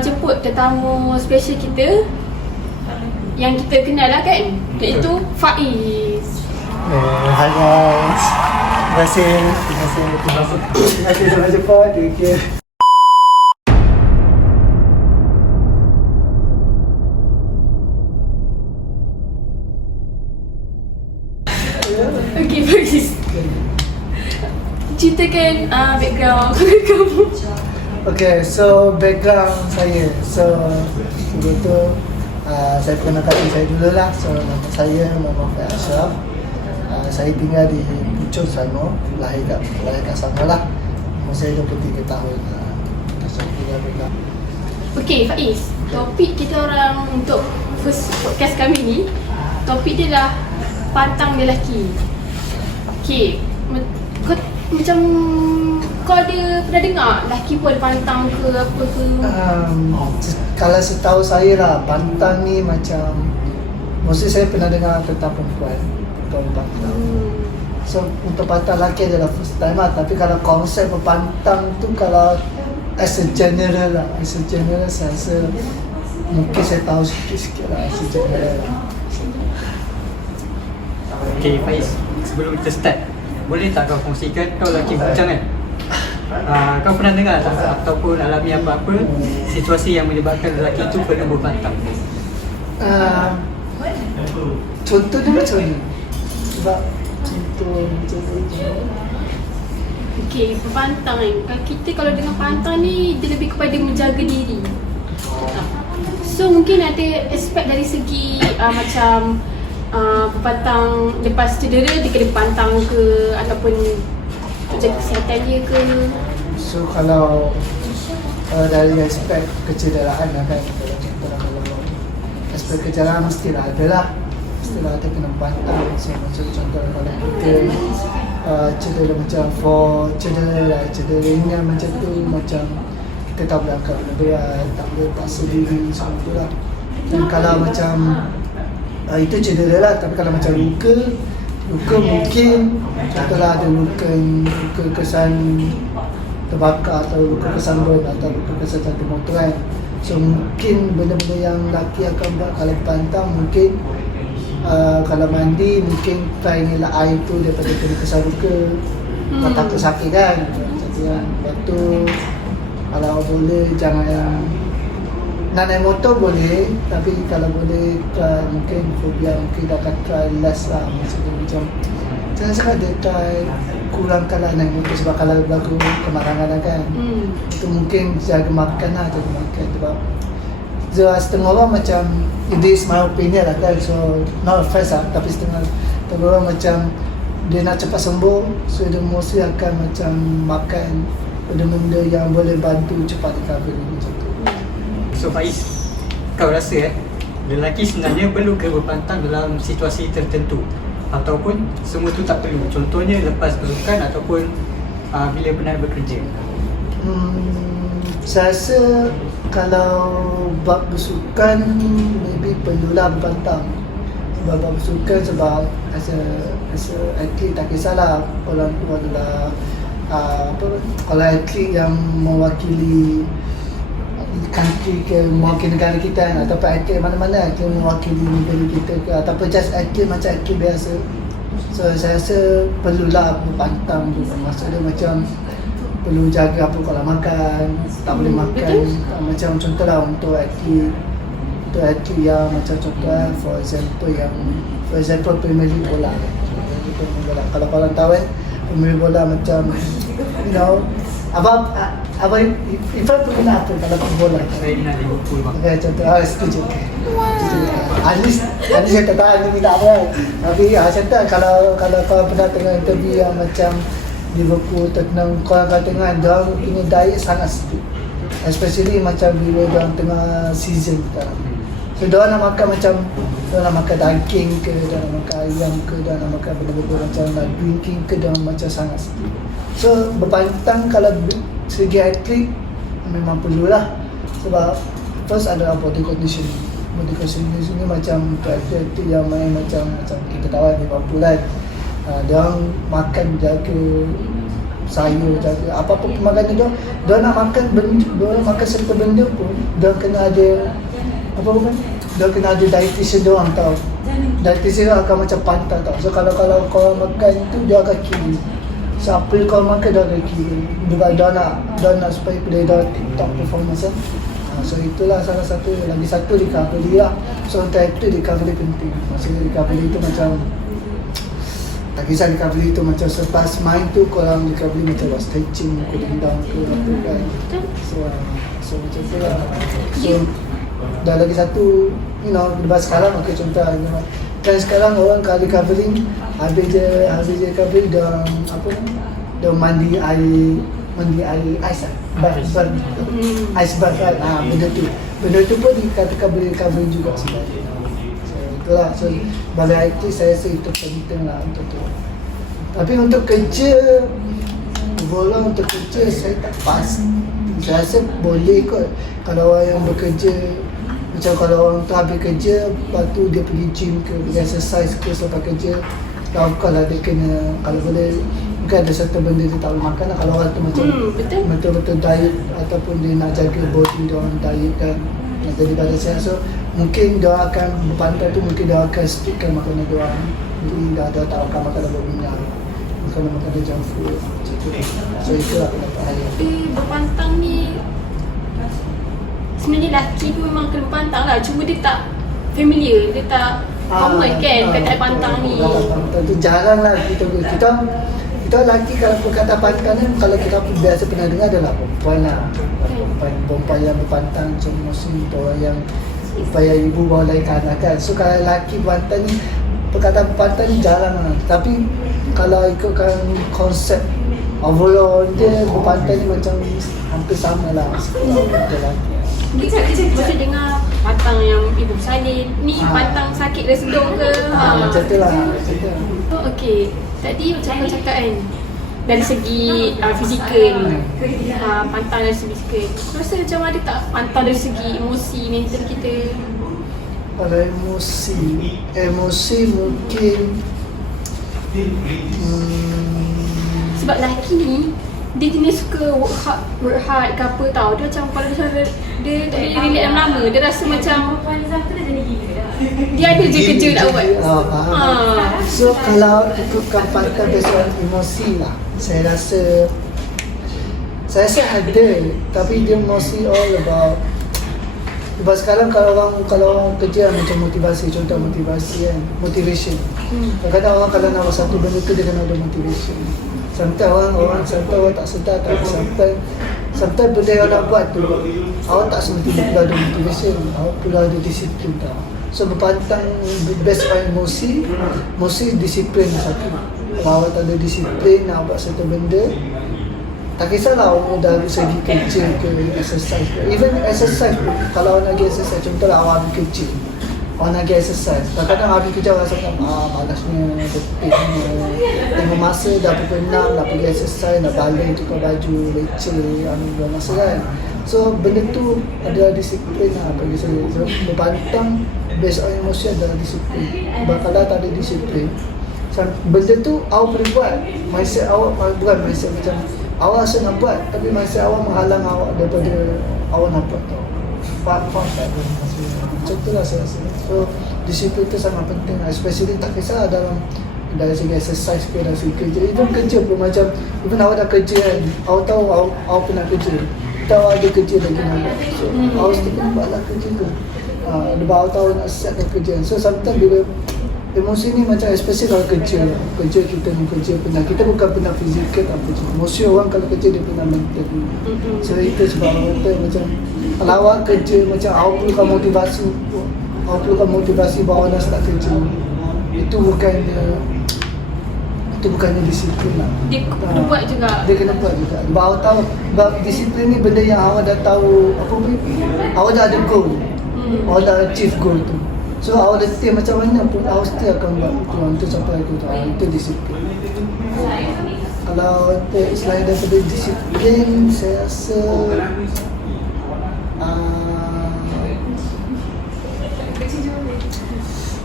jemput tetamu special kita yang kita kenal lah kan, iaitu Faiz. Hai guys. Terima kasih sampai jumpa. Take care. Okay, Faiz, ceritakan background kamu. Okay, so background saya. So dulu tu saya perkenalkan diri saya dulu lah. So nama saya Muhammad Faiz Ashraf. Saya tinggal di Puchong, Selangor. Lahir kat sana lah. Umur saya 23 tahun. Saya tinggal dekat. Okay, Faiz, topik kita orang untuk first podcast kami ni, topik dia lah pantang lelaki. Okay, kau macam kau ada pernah dengar lelaki pun ada pantang ke apa ke? Kalau setahu saya lah, pantang ni macam, mesti saya pernah dengar tentang perempuan pantang. So untuk pantang lelaki adalah first time lah. Tapi kalau konsep pantang tu, kalau as a general saya rasa mungkin saya tahu sikit-sikit lah as a general lah. Okay Faiz, sebelum kita start, boleh tak kau kongsikan kau lelaki bujang kan? Kau pernah dengar tak ataupun alami apa-apa situasi yang menyebabkan lelaki itu perlu berpantang? Contoh dia macam ni. Sebab contoh macam ni. Okay, pantang kan. Kalau dengan pantang ni, dia lebih kepada menjaga diri. So mungkin ada aspek dari segi macam pantang lepas cedera dia kena pantang ke, ataupun untuk jaga kesihatan dia ke. So kalau dari aspek kecederaan lah kan, kalau aspek kecederaan mestilah ada lah. Mestilah ada kena pantang. So macam contoh kalau kita cedera macam cedera ringan macam tu, macam kita tak boleh angkat benda berat, tak boleh paksa diri, semua tu lah. Dan kalau macam itu cedera lah. Tapi kalau macam luka mungkin contohlah ada luka kesan terbakar, atau luka kesan burn, atau luka kesan jatuh motor kan. So mungkin benda-benda yang lelaki akan buat kalau pantang, mungkin kalau mandi mungkin try ngelak air tu daripada kena kesan luka. Kau takut sakit kan, macam tu kan. Lepas tu kalau boleh jangan nak naik motor boleh, tapi kalau boleh try, mungkin fobia mungkin dah akan try less lah. Maksudnya macam jangan sangat dia try kurangkanlah naik motor, sebab kalau berlaku kemarangan kan, itu mungkin jaga makan lah, sebab so, setengah orang macam, this is my opinion lah kan, so not offense lah, tapi setengah orang macam dia nak cepat sembuh, so dia mesti akan macam makan benda-benda yang boleh bantu cepat recovery macam tu. So Faiz, kau rasa lelaki sebenarnya perlu ke berpantang dalam situasi tertentu, ataupun semua tu tak perlu? Contohnya lepas bersukan ataupun bila penat bekerja. Saya rasa kalau bab bersukan maybe perlulah berpantang. Sebab bab bersukan, sebab as a atlet tak kisahlah orang tu adalah kalau atlet yang mewakili country ke, mewakili negara kita kan, ataupun atlet mana-mana, atlet mewakili negara kita ke, ataupun just atlet macam atlet biasa. So saya rasa perlulah berpantang tu. Maksudnya macam perlu jaga apa kalau makan, tak boleh makan. Macam contohlah untuk atlet yang macam contoh for example Premier League bola. Kalau korang tahu kan, Premier League bola macam you know, Abang Ifat tu kena apa kalau bola? Saya nak Liverpool bang. Okay, contoh, setuju. At least saya tak tahu dia minta apa kan. Tapi macam tu, kalau kau pernah tengok interview yang macam Liverpool, Tottenham, korang tengok kan, diorang punya diet sangat strict. Especially macam bila diorang tengah season sekarang. So diorang nak makan macam, diorang nak makan daging ke, diorang nak makan ayam ke, diorang nak makan benda-benda macam nak drinking ke, diorang macam sangat strict. So berpantang kalau segi atlet memang perlulah. Sebab first adalah body conditioning. Body conditioning ni macam atlet yang main macam kita tahu kan, Liverpool kan, diorang makan jaga sayur, jaga apa-apa pemakanan dia nak makan benda, dia nak makan satu benda pun dia kena ada apa bukan, dia kena ada dietitian dia orang tau. Dietitian dia akan macam pantang tau. So kalau kau makan tu dia akan kira. So apa yang kau makan dia akan kira. Dia nak supaya play dia TikTok performance kan. So itulah salah satu. Lagi satu recovery lah. So untuk itu recovery penting. Maksudnya recovery tu macam tak kisah recovery tu macam selepas main tu korang recovery macam stretching, cooling down ke apa kan. So macam tu lah. So dah lagi satu, you know, lepas sekarang okay, contoh kan sekarang orang kalau recovering habis je recovery dah apa ni, dah mandi air ais ice bath kan, benda tu pun dikatakan boleh recovery juga sebenarnya. So itulah, so bagi IT saya rasa itu penting lah untuk tu. Tapi untuk kerja, bola untuk kerja saya tak pasti. Saya rasa boleh kot kalau orang yang bekerja. Macam kalau orang tu habis kerja, lepas tu dia pergi gym ke, pergi exercise ke selepas kerja. Kalau dia kena, kalau boleh, mungkin ada satu benda dia tak boleh makan lah. Kalau orang tu macam betul-betul diet ataupun dia nak jaga body dia orang diet kan, nak jadi badan sihat. So mungkin dia akan berpantang tu, mungkin dia akan strictkan makanan dia orang. Jadi dah tak akan makan berminyak, makan junk food macam tu. So itulah pendapat saya. Tapi berpantang ni sebenarnya lelaki pun memang kena pantang lah, cuma dia tak familiar, dia tak common kan kata pantang ni. Pantang tu jarang lah kita lelaki kalau perkataan pantang ni, kalau kita biasa pernah dengar adalah perempuan lah. Perempuan yang berpantang, macam muslim orang yang upaya ibu bawa lahirkan anak kan. So kalau lelaki pantang ni, perkataan pantang ni jarang lah. Tapi kalau ikutkan konsep overall dia berpantang ni macam hampir sama lah untuk lelaki. Masa dengar pantang yang ibu bersalin ni, pantang sakit dari sedung ke? Macam tu lah, macam tu. Oh, okey. Tadi macam kau cakap kan, dari segi fizikal, pantang dari segi fizikal. Kau rasa macam ada tak pantang dari segi emosi, mental kita? Kalau emosi mungkin Sebab lelaki ni dia jenis suka work hard ke apa tau. Dia macam kalau dia tak boleh relax lama-lama, dia rasa macam dia ada je kerja nak buat. So kalau ikutkan pantang berdasarkan emosi lah, saya rasa ada, tapi dia mostly all about. Sebab sekarang kalau orang kerja macam motivasi, contoh motivasi kan, motivation. Kadang-kadang orang kalau nak buat satu benda tu dia kena ada motivation. Sometimes orang tak sedar, tapi sometimes benda yang nak buat tu awak tak semestinya perlu ada motivation, awak perlu ada disiplin tau. So berpantang best on emosi disiplin satu. Kalau awak tak ada disiplin nak buat satu benda, tak kisahlah awak dari segi kerja ke exercise ke. Even exercise pun, kalau awak nak pergi exercise, contohlah awak pergi kerja, awak nak pergi exercise, kadang-kadang habis kerja awak rasa malasnya, letihnya, tengok masa dah pukul 6 nak pergi exercise, nak balik tukar baju, leceh, ambil masa kan. So benda tu adalah disiplin lah bagi saya. So berpantang based on emosi adalah disiplin. Sebab kalau tak ada disiplin, benda tu awak boleh buat, mindset awak bukan mindset macam awak rasa nak buat, tapi mindset awak menghalang awak daripada awak nak buat tau. Faham tak? Macam tu lah saya rasa. So disiplin tu sangat penting, especially tak kisah dari segi exercise ke, dari segi kerja. Even kerja pun macam, even awak dah kerja kan, awak tahu awak pernah kerja, tahu ada kerja lagi nak buat. So awak mesti kena buatlah kerja tu. Lepas awak tahu nak siapkan kerja. So sometimes bila emosi ni macam especially kalau kerja kita ni kerja pernah, kita bukan pernah fizikal apa je. Emosi orang kalau kerja dia pernah mental. So itu sebab orang kata macam kalau awak kerja macam awak perlukan motivasi bahawa nak start kerja. Itu bukannya disiplin lah. Dia kena buat juga. Dia kena buat juga. Sebab awak tahu, sebab disiplin ni benda yang awak dah tahu awak dah ada goal. Awak dah achieve goal tu. So awak letih macam mana pun awak still akan buat itu sampai aku tahu. Itu disiplin. Kalau selain daripada disiplin, saya rasa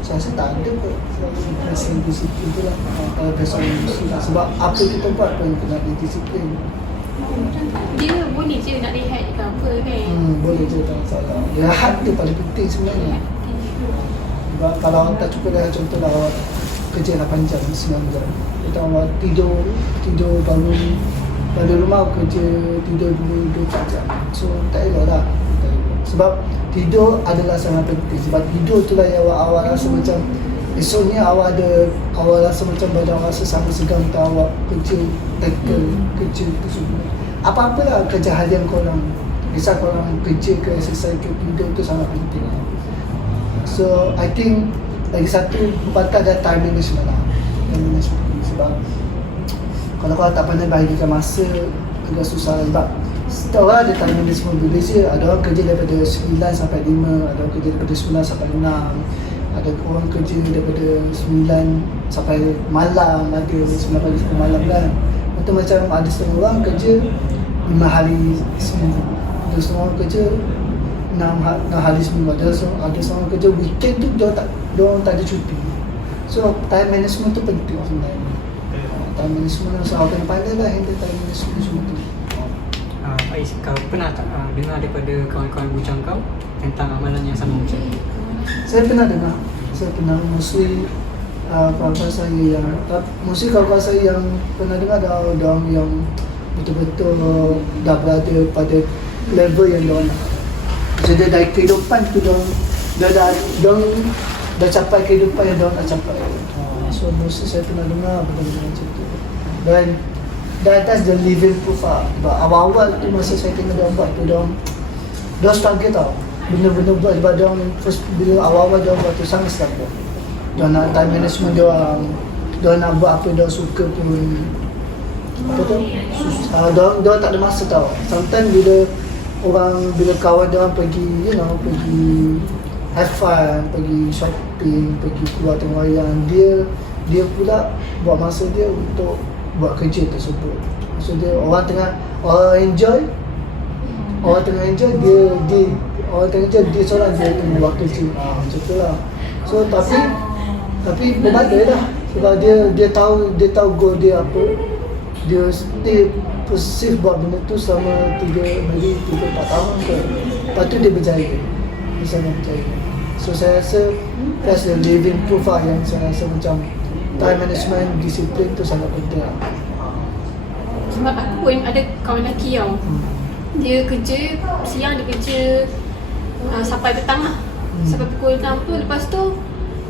Saya rasa tak ada kot disiplin tu lah. Kalau besar industri lah. Sebab apa kita buat pun kena disiplin. Dia boleh je nak rehat ke apa kan. Boleh je, tak masalah. Rehat tu paling penting sebenarnya. Sebab kalau tak cukup dah, contohlah awak kerja 8 jam, 9 jam. Kita awak tidur bangun balik rumah, kerja tidur 24 jam. So tak elok lah. Sebab tidur adalah sangat penting. Sebab tidur tu lah yang awak rasa macam esoknya awak rasa macam badan awak rasa sangat segan untuk awak kerja, tackle kerja tu semua. Apa-apalah kerja harian korang, kisah korang kerja ke exercise ke, tidur tu sangat penting. So I think lagi satu pepatah dan time management lah. Time management. Sebab kalau korang tak pandai bahagikan masa, agak susah lah. Sebab setiap orang ada time management berbeza. Ada orang kerja daripada 9 sampai 5, ada orang kerja daripada 9 sampai 6, ada orang kerja daripada 9 sampai malam, ada 9 pagi sampai malam kan. Atau macam ada setengah orang kerja 5 hari seminggu, ada setengah orang kerja 6 hari seminggu, ada setengah orang kerja weekend tu dia tak ada cuti. So time management tu penting sebenarnya. Time management so awak kena pandai lah handle time management semua tu. Ais, kau pernah tak dengar daripada kawan-kawan bujang kau tentang amalan yang sama macam ni? Saya pernah dengar. Saya pernah mostly kawan-kawan saya yang pernah dengar orang yang betul-betul dah berada pada level yang diorang nak. Jadi dari kehidupan tu dah capai kehidupan yang diorang nak capai. So mostly saya pernah dengar benda-benda macam tu. Dan that's the living proof lah. Awal-awal tu masa saya tengok diorang buat tu, diorang struggle tau. Benda-benda buat sebab diorang bila awal-awal diorang buat tu sangat struggle. Diorang nak time management diorang nak buat apa diorang suka pun diorang tak ada masa tau. Sometimes bila kawan diorang pergi have fun, pergi shopping, pergi keluar tengok wayang, dia pula buat masa dia untuk buat kerja tersebut. So dia orang enjoy, dia seorang dia tengah buat kerja. Macam tu lah. So tapi berbalik lah. Sebab dia tahu goal dia apa. Dia persist buat benda tu selama 3-4 tahun ke. Lepas tu dia berjaya. Dia sangat berjaya. So saya rasa that's the living proof lah, yang saya rasa macam time management, disiplin tu sangat penting lah. Sebab aku pun ada kawan lelaki tau. Dia kerja siang, dia kerja sampai petang lah. Sampai pukul 6 tu. Lepas tu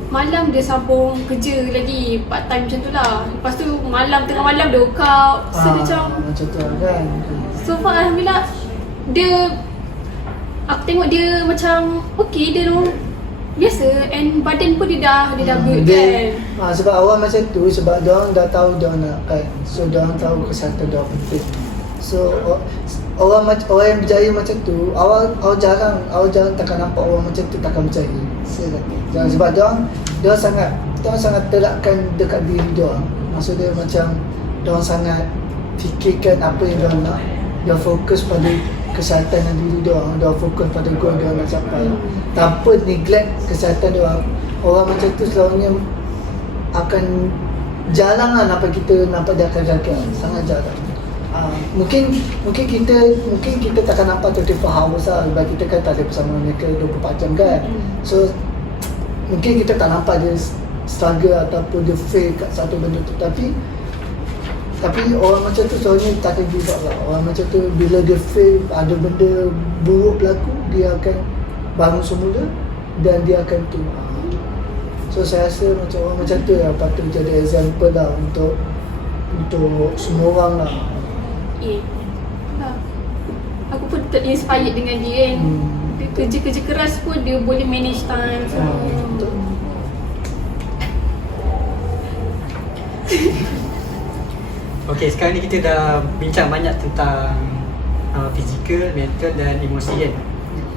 malam dia sambung kerja lagi part time macam tu lah. Lepas tu tengah malam dia workout. So macam tu lah kan. So far alhamdulillah aku tengok dia macam okay, dia tu biasa, and badan pun dia dah good kan. Sebab awal macam tu, sebab diorang dah tahu diorang nak kan. So diorang tahu kesihatan diorang penting. So orang yang berjaya macam tu, awal jarang takkan nampak orang macam tu takkan berjaya. Saya kata sebab diorang sangat terapkan dekat diri diorang. Maksud dia macam diorang sangat fikirkan apa yang diorang nak. Diorang fokus pada kesihatan dan diri diorang fokus pada goal diorang nak capai. Tanpa neglect kesihatan diorang. Orang macam tu selalunya akan jarang lah nampak dia akan gagal. Sangat jarang. Mungkin kita takkan nampak 24 hours lah. Sebab kita kan tak ada bersama mereka 24 jam kan. So mungkin kita tak nampak dia struggle ataupun dia fail kat satu benda tu. Tapi orang macam tu selalunya takkan give up lah. Orang macam tu bila dia fail, ada benda buruk berlaku, dia akan bangun semula dan dia akan tu. So saya rasa macam orang macam tu yang patut jadi example lah untuk semua orang lah. Aku pun terinspired dengan dia kan. Dia kerja keras pun dia boleh manage time semua. Betul. Okey, sekarang ni kita dah bincang banyak tentang fizikal, mental dan emosi kan.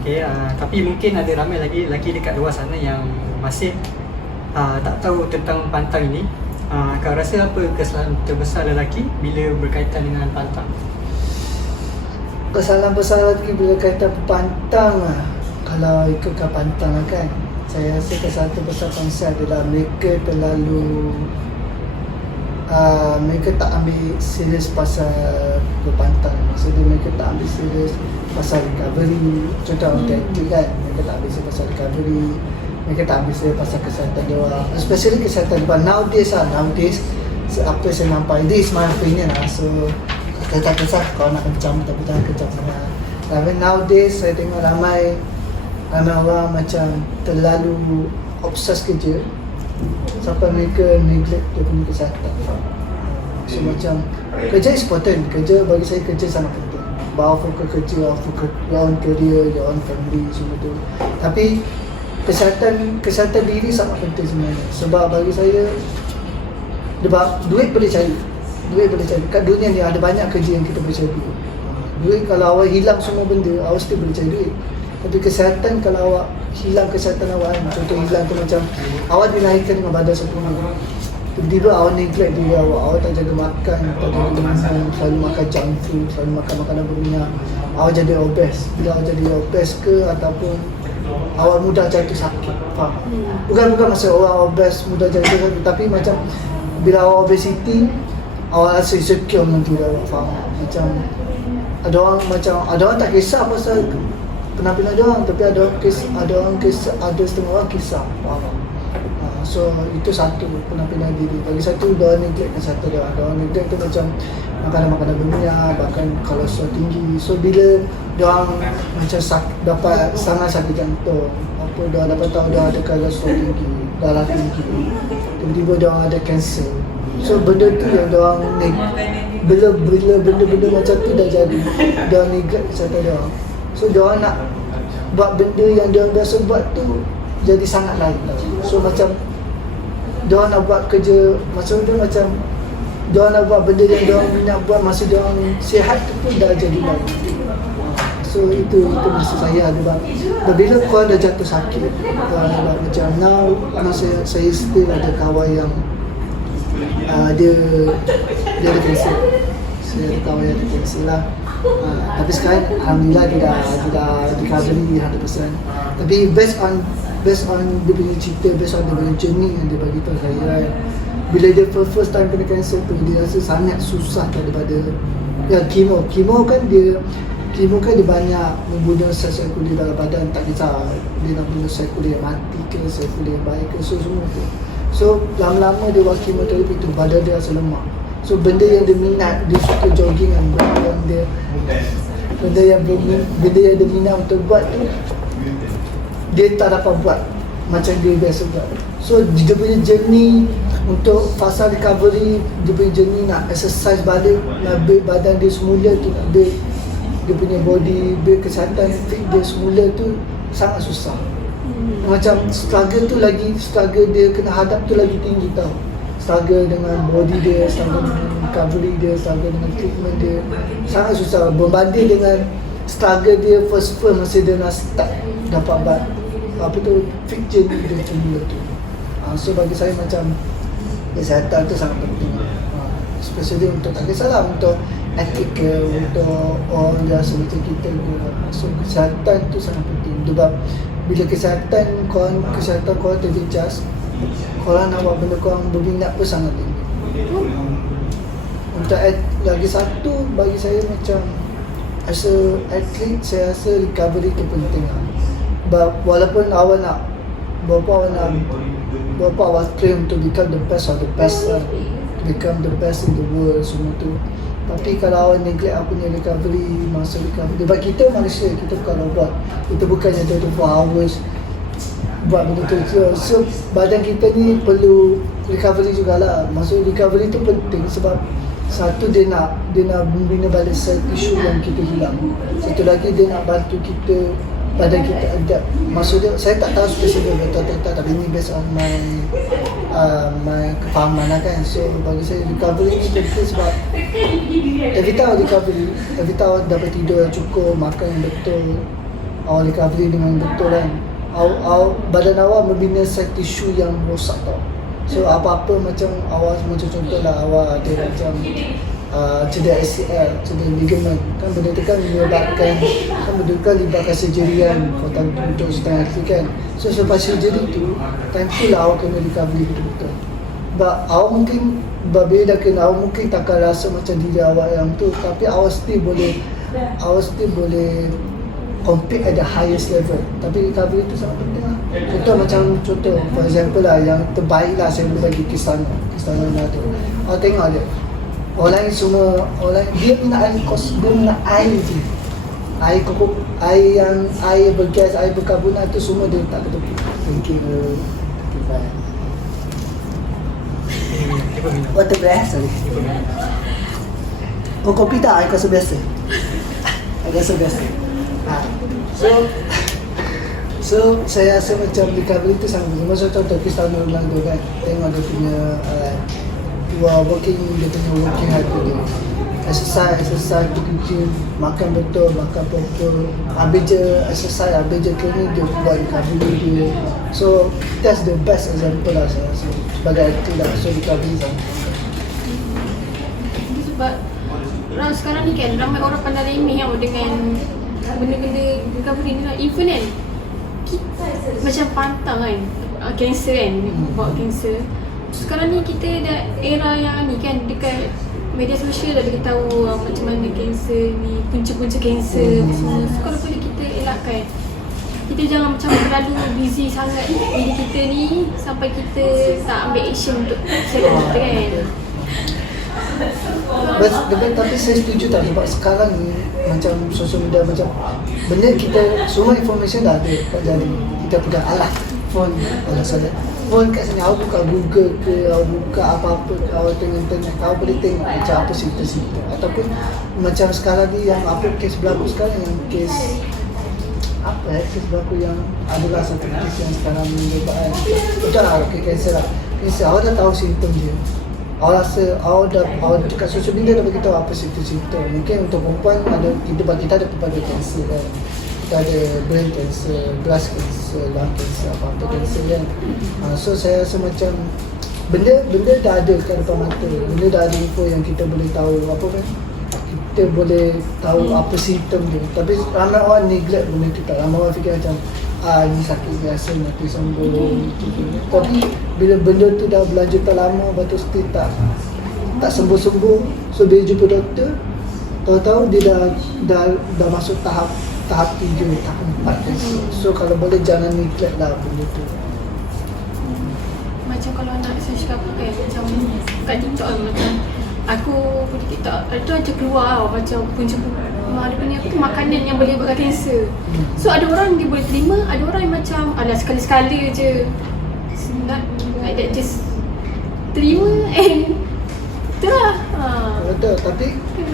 Okey, tapi mungkin ada ramai lagi lelaki dekat luar sana yang masih tak tahu tentang pantang ini. Kau rasa apa kesalahan terbesar lelaki bila berkaitan dengan pantang? Kesalahan besar lagi bila kaitan pantang lah. Kalau ikutkan pantang lah kan, Saya rasa satu besar konsep adalah mereka terlalu mereka tak ambil serius pasal berpantang. Maksudnya mereka tak ambil serius pasal recovery. Contoh orang aktif kan, mereka tak ambil serius pasal recovery, mereka tak ambil serius pasal kesihatan dia orang, especially kesihatan. But nowadays apa saya nampak, this is my opinion lah. So tak kisah kalau nak kencang tapi jangan kencang sangat. Tapi nowadays saya tengok ramai orang macam terlalu obses kerja sampai mereka neglect dia punya kesihatan. So macam kerja is important. Kerja bagi saya kerja sangat penting. Bawa fokus kerja, fokus your own career, your own family, semua tu. Tapi kesihatan diri sangat penting sebenarnya. Sebab bagi saya duit boleh cari. Kat dunia ni ada banyak kerja yang kita boleh cari. Duit kalau awak hilang semua benda, awak still boleh cari duit. Tapi kesihatan, kalau awak hilang kesihatan awak, contoh hilang tu macam awak dilahirkan dengan badan sempurna, tiba-tiba awak neglect diri awak tak jaga makan, tak jaga minum, selalu makan junk food, selalu makan makanan berminyak, awak jadi obes. Bila awak jadi obes ke ataupun awak mudah jatuh sakit, faham? Bukan maksud orang obes mudah jatuh sakit, tapi macam bila awak obesity, awak rasa insecure dengan diri awak, faham? Macam ada orang tak kisah pasal penampilan dia orang, tapi ada setengah orang kisah, faham? So itu satu penampilan diri. Bagi satu, dia orang neglect satu dia orang neglect tu macam makanan berminyak, bahkan kolesterol tinggi. So bila dia orang macam dapat sangat sakit jantung, apa dia dapat tahu dia ada kolesterol tinggi, darah tinggi, tiba-tiba dia orang ada kanser. So benda tu yang dia orang bila benda-benda macam tu dah jadi, dia orang neglect kesihatan dia orang. So dia orang nak buat benda yang dia orang biasa buat tu jadi sangat lain. So macam dia orang nak buat kerja, maksud dia macam dia orang nak buat benda yang dia orang nak buat masa dia orang sihat tu pun dah jadi lain. So itu maksud saya adalah bila kau dah jatuh sakit, macam now saya still ada kawan yang dia ada kanser. Saya ada kawan yang ada kanser lah. Tapi sekarang alhamdulillah dia dah recovery 100%. Tapi based on dia punya cerita, based on dia punya journey yang dia bagi tahu saya, bila dia first time kena cancer tu, dia rasa sangat susah daripada chemo kan dia banyak membunuh sel-sel kulit dalam badan, tak kisah dia nak bunuh sel kulit yang mati ke, sel kulit yang baik ke, so semua tu. So lama-lama dia buat chemoterapi tu, badan dia rasa lemah. So benda yang dia minat, dia suka jogging kan, benda yang dia minat untuk buat tu, dia tak dapat buat macam dia biasa buat. So dia punya journey untuk fasa recovery, dia punya journey nak exercise balik, nak build badan dia semula tu, nak build dia punya body, build kesihatan fit dia semula tu sangat susah. Macam struggle dia kena hadap tu lagi tinggi tau. Struggle dengan body dia, struggle dengan recovery dia, struggle dengan treatment dia, sangat susah berbanding dengan struggle dia first masa dia nak start dapat fit journey dia semula tu. So bagi saya macam kesihatan tu sangat penting, especially untuk tak kisahlah untuk atlet ke, untuk orang biasa macam kita ke. So kesihatan tu sangat penting. Sebab bila kesihatan korang terjejas, korang nak buat benda korang berminat pun sangat tinggi. Untuk lagi satu, bagi saya macam as a atlet, saya rasa recovery tu penting lah. Walaupun awak nak berapa awak train to become the best of the best lah, become the best in the world semua tu, tapi kalau awak neglect apa punya masa recovery, sebab kita manusia, kita bukan robot, kita bukannya 24 hours buat benda tu. So badan kita ni perlu recovery jugalah. Maksud recovery tu penting sebab satu, dia nak membina balik sel tisu yang kita hilang. Satu lagi, dia nak bantu kita, badan kita adapt. Maksudnya saya tak tahu spesifik betul tapi ini based on my kefahaman lah kan. So bagi saya recovery ni penting sebab every time dapat tidur yang cukup, makan yang betul, awak recovery dengan betul kan, badan awak membina sel tisu yang rosak tau. So apa-apa macam awak, macam contohlah awak ada macam cedera ACL, cedera ligament kan, benda tu kan menyebabkan kan, benda tu kan libatkan surgery kan, potong untuk setengah kaki kan. So selepas surgery tu, time tu lah awak kena recovery betul-betul. Awak mungkin bila dah kena, awak mungkin takkan rasa macam diri awak yang tu, tapi awak still boleh compete at the highest level. Tapi recovery tu sangat penting lah. Contoh for example lah, yang terbaik lah saya boleh bagi Cristiano Ronaldo. Awak tengok dia, orang dia minta air kos, dia minta air je. Air bergas, air berkarbonat tu semua dia letak ke tepi. Thinking water biasa ni. Oh, kopi tak? Air kos biasa. Air kos biasa. So saya rasa macam recovery tu sangat penting. Macam contoh Cristiano Ronaldo kan, tengok dia punya working hard dia. Exercise, pergi gym, makan betul, makan proper. Habis je exercise, habis je training, dia buat recovery dia. So that's the best example lah saya rasa. Sebagai atlet lah, so recovery sangat. Sebab orang sekarang ni kan, ramai orang pandai remeh tau dengan benda-benda recovery ni lah. Even kan, macam pantang kan, kanser kan, bawa kanser. Sekarang ni kita dah era yang ni kan, dekat media sosial dah beritahu macam mana kanser ni, punca-punca kanser semua. So kalau boleh kita elakkan, kita jangan macam terlalu busy sangat diri kita ni sampai kita tak ambil action untuk self kita kan. Tapi saya setuju tak, sebab sekarang ni macam social media, macam benda kita semua information dah ada kat jari. Kita pegang alat phone, phone kat sini, awak buka Google ke, awak buka apa-apa ke, awak tengok internet, awak boleh tengok macam apa simptom-simptom. Ataupun macam sekarang ni yang apa kes berlaku sekarang, yang kes kes berlaku yang adalah satu kes yang sekarang menyebabkan betul lah, kanser lah. Kanser, awak dah tahu simptom dia. Awak rasa, awak dekat social media dah beritahu apa simptom-simptom. Mungkin untuk perempuan ada, kita ada pelbagai kanser kan. Kita ada brain cancer, breast cancer, lung cancer, apa-apa cancer kan. So saya rasa macam benda dah ada kat depan mata. Benda dah ada info yang kita boleh tahu apa kan. Kita boleh tahu apa simptom dia. Tapi ramai orang neglect benda tu tak. Ramai orang fikir macam ni sakit biasa, nanti sembuh. Tapi bila benda tu dah berlanjut tak lama, lepas tu still tak sembuh-sembuh. So bila jumpa doktor, tahu-tahu dia dah masuk tahap 3, tahap 4. So kalau boleh jangan neglect lah benda tu. Macam kalau nak search ke apa kan, macam kat TikTok kan, macam aku di TikTok tu macam keluar tau, macam punca-punca ada punya apa tu, makanan yang boleh buatkan kanser. So ada orang dia boleh terima, ada orang yang macam alah sekali-sekala je, not like that, just terima and itulah. Betul,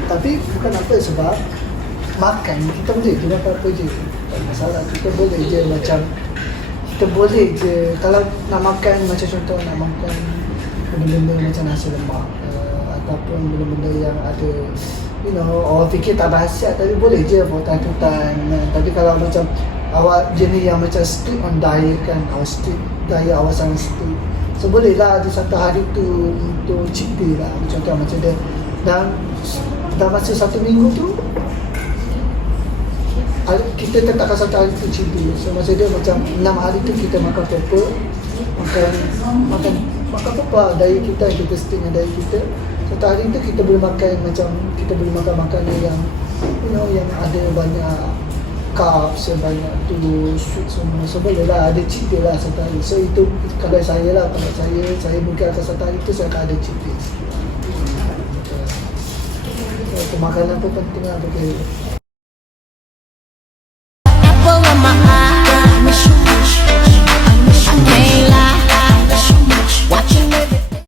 tapi bukan apa, sebab makan kita boleh je dapat apa je, tak masalah. Kita boleh je macam, kita boleh je kalau nak makan, macam contoh nak makan benda-benda macam nasi lemak ataupun benda-benda yang ada, orang fikir tak berhasiat, tapi boleh je hutan-hutan. Tapi kalau macam awak jenis yang macam strict on diet kan, awak strict diet, awak sangat strict, so boleh lah ada satu hari tu untuk cheat day lah. Contoh macam dia dalam masa 1 minggu tu kita tetapkan satu hari tu cheat day. So masa dia macam 6 hari tu kita makan proper, makan proper diet kita, kita stick dengan diet kita. Satu hari tu kita boleh makan macam, kita boleh makan makanan yang yang ada banyak carbs, banyak tu sweet semua. So boleh lah ada cheat day lah satu hari. So itu kalau saya lah, kalau saya mungkin atas satu hari tu saya akan ada cheat day. So makanan pun penting lah bagi